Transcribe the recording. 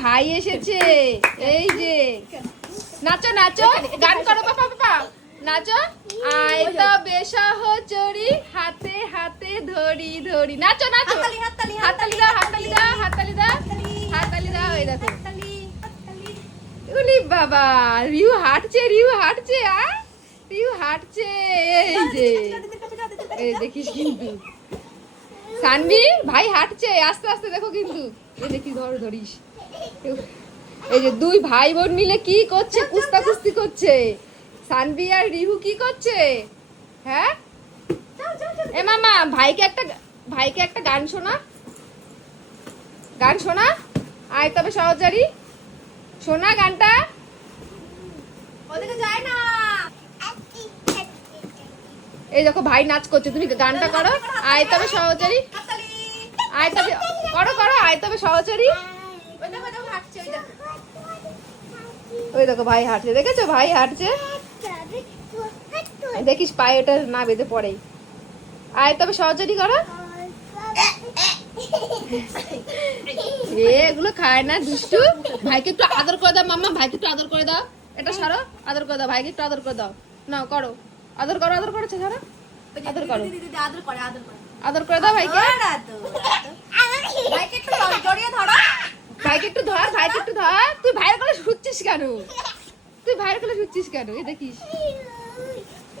ভাই এসেছে, এই যে নাচো নাচো, গান করো পাপা পাপা, নাচো। আয় তবে সহচরি, হাতে হাতে ধরি ধরি, নাচো নাচো, হাততালি দাও হাততালি দাও হাততালি দাও হাততালি দাও। এই দেখো উলি বাবা, রিউ হাঁটছে, রিউ হাঁটছে, রিউ হাঁটছে। এই যে এই দেখিস কিন্তু সানভি ভাই হাঁটছে আস্তে আস্তে, দেখো কিন্তু এই দেখি, ধর ধরিস। এই যে দুই ভাই বোন মিলে কি করছে, কুস্তা কুস্তি করছে। সানভি আর রিহু কি করছে? হ্যাঁ এ মামা, ভাইকে একটা গান শোনা, গান শোনা। আয় তবে সহচারী, শোনা গানটা। ওদিকে যায় না। এই দেখো ভাই নাচ করছে, তুমি গানটা করো। আয় তবে সহচারী, আয় তবে করো করো, আয় তবে সহচারী। ওই দেখো ভাই হাঁটছে, দেখেছো ভাই হাঁটছে, দেখিস পায়ে ওটা না বেঁধে পড়ে। আয় তবে সহচারী করো। এগুলো খায় না, দুষ্টু। ভাইকে একটু আদর করে দাও মাম্মা, ভাইকে একটু আদর করে দাও। এটা সরো, আদর করে দাও ভাইকে, একটু আদর করে দাও। নাও করো, আদর করো, আদর করেছে, সরো আদর করো, আদর করে দাও ভাইকে। ভাইকে একটু জড়িয়ে ধরো, ভাইকে একটু ধর, ভাইকে একটু ধর। তুই ভাইয়ের কোলে শুচ্ছিস কেন? তুই ভাইয়ের কোলে শুচ্ছিস কেন? এই দেখিস